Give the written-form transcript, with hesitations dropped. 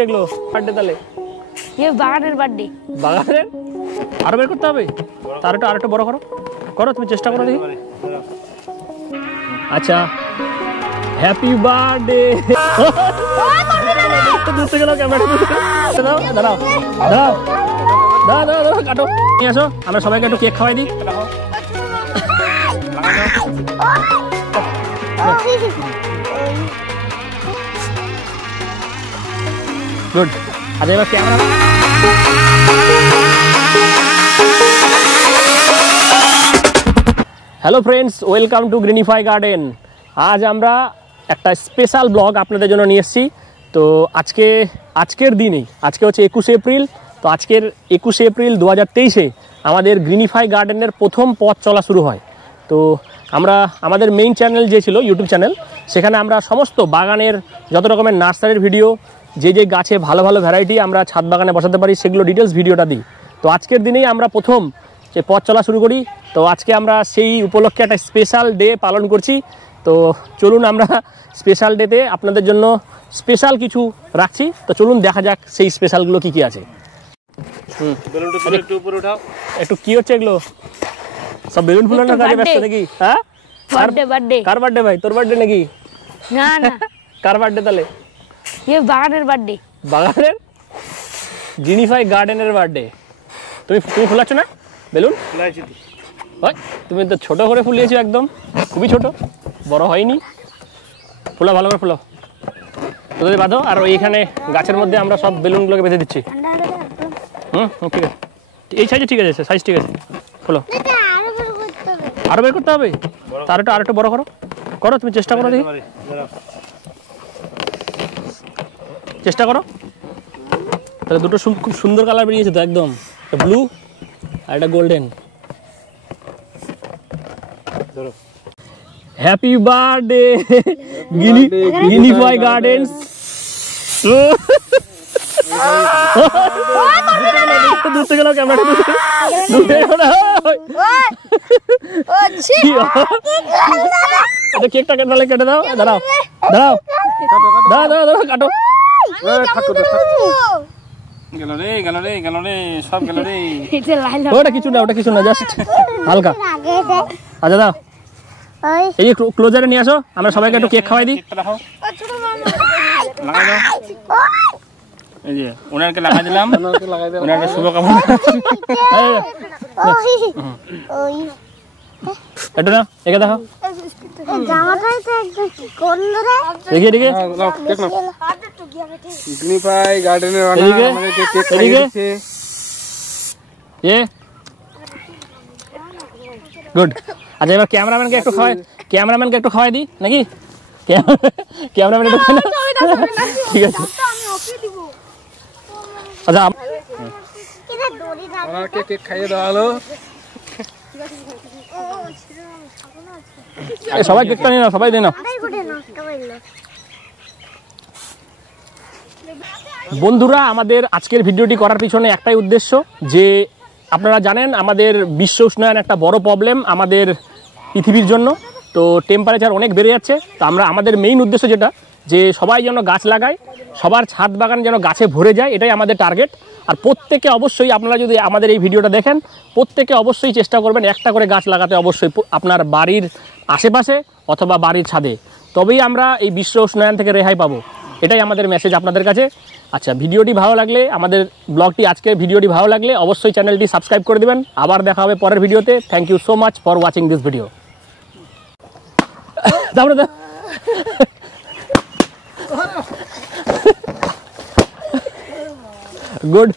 হচ্ছে এগুলো? বার্থডে তাহলে বাগানের বার্থডে। বাগানের আরো বের করতে হবে, তার একটু বড় করো, করো তুমি চেষ্টা করো দেখি। আচ্ছা হ্যাপি বার্থডে। দাঁড়াও দাঁড়াও দাঁড়াও কাটো, নিয়ে আসো, আমরা সবাইকে একটু কেক খাওয়াই দিই। গুড। আচ্ছা এবার camera. Hello friends, welcome to গ্রিনিফাই garden. আজ আমরা একটা স্পেশাল ব্লগ আপনাদের জন্য নিয়ে এসেছি। তো আজকের দিনেই, আজকে হচ্ছে 21 এপ্রিল। তো আজকের 21 এপ্রিল 2023-এ আমাদের গ্রিনিফাই গার্ডেনের প্রথম পথ চলা শুরু হয়। তো আমরা আমাদের মেইন চ্যানেল যে ছিল ইউটিউব চ্যানেল, সেখানে আমরা সমস্ত বাগানের যত রকমের নার্সারির ভিডিও, যে গাছে ভালো ভালো ভ্যারাইটি আমরা ছাদ বাগানে বসাতে পারি, সেগুলো ডিটেলস ভিডিওটা দিই। তো আজকের দিনেই আমরা প্রথম যে পথ চলা শুরু করি। তো আজকে আমরা সেই উপলক্ষে একটা স্পেশাল ডে পালন করছি। তো চলুন আমরা স্পেশাল ডেতে আপনাদের জন্য স্পেশাল কিছু রাখছি। তো চলুন দেখা যাক সেই স্পেশালগুলো কী কী আছে। একটু কি হচ্ছে এগুলো? সব বেলুন ফুলানোর কাজে ব্যস্ত নাকি? হ্যাঁ, বার্থডে। কার বার্থডে ভাই? তোর বার্থডে নাকি? না না, কার বার্থডে তাহলে? বাগানের বার্থডে। বাগানের গ্রিনিফাই গার্ডেনের বার্থডে। তুমি ফুলাচ্ছ না বেলুন? তুমি তো ছোট করে ফুলিয়েছো, একদম খুবই ছোট, বড় হয়নি। ফুলা ভালো করে ফুলাও, তোদের বাঁধো। আর ওইখানে গাছের মধ্যে আমরা সব বেলুনগুলোকে বেঁধে দিচ্ছি। ঠিক আছে, এই সাইজে ঠিক আছে, সাইজ ঠিক আছে। ফুলো, আরো বের করতে হবে, তার একটু বড় করো, করো তুমি চেষ্টা করো দেখি, চেষ্টা করো। তাহলে দুটো খুব সুন্দর কালার বেরিয়েছে তো, একদম ব্লু আর একটা গোল্ডেন। Happy birthday গ্রিনিফাই gardens. দূর থেকে নাও ক্যামেরাটা, দূর থেকে কেকটা কেটে দাও। দাঁড়াও দাঁড়াও দাঁড়াও দাঁড়াও দাঁড়াও, কাটো। ওটা কিছু না, জাস্ট হালকা। আচ্ছা দাও, এই যে ক্লোজারে নিয়ে আসো, আমরা সবাইকে একটু কেক খাওয়াই দিই। এই যে ওনাকে লাগাই দিলাম, ওনাকে শুভকামনা। এটা না, একে দেখো, দেখিয়ে দিকে গ্রিনিফাই গার্ডেনের গুড। আচ্ছা এবার ক্যামেরাম্যানকে একটু খাওয়াই দিই নাকি? ক্যামেরাম্যান একটু, ঠিক আছে। আচ্ছা ওনাকে কেক খাইয়ে দেওয়া হলো। সবাই কেকটা নিয়ে নাও, সবাই দিয়ে নাও। বন্ধুরা, আমাদের আজকের ভিডিওটি করার পিছনে একটাই উদ্দেশ্য, যে আপনারা জানেন আমাদের বিশ্ব উষ্ণায়ন একটা বড় প্রবলেম আমাদের পৃথিবীর জন্য। তো টেম্পারেচার অনেক বেড়ে যাচ্ছে। তো আমাদের মেইন উদ্দেশ্য যেটা, যে সবাই যেন গাছ লাগায়, সবার ছাদ বাগান যেন গাছে ভরে যায়, এটাই আমাদের টার্গেট। আর প্রত্যেকে অবশ্যই, আপনারা যদি আমাদের এই ভিডিওটা দেখেন, প্রত্যেকে অবশ্যই চেষ্টা করবেন একটা করে গাছ লাগাতে, অবশ্যই আপনার বাড়ির আশেপাশে অথবা বাড়ির ছাদে। তবেই আমরা এই বিশ্ব উষ্ণায়ন থেকে রেহাই পাবো। এটাই আমাদের মেসেজ আপনাদের কাছে। আচ্ছা, ভিডিওটি ভালো লাগলে, আমাদের ব্লগটি আজকের ভিডিওটি ভালো লাগলে অবশ্যই চ্যানেলটি সাবস্ক্রাইব করে দেবেন। আবার দেখা হবে পরের ভিডিওতে। Thank you so much for watching this video. Good.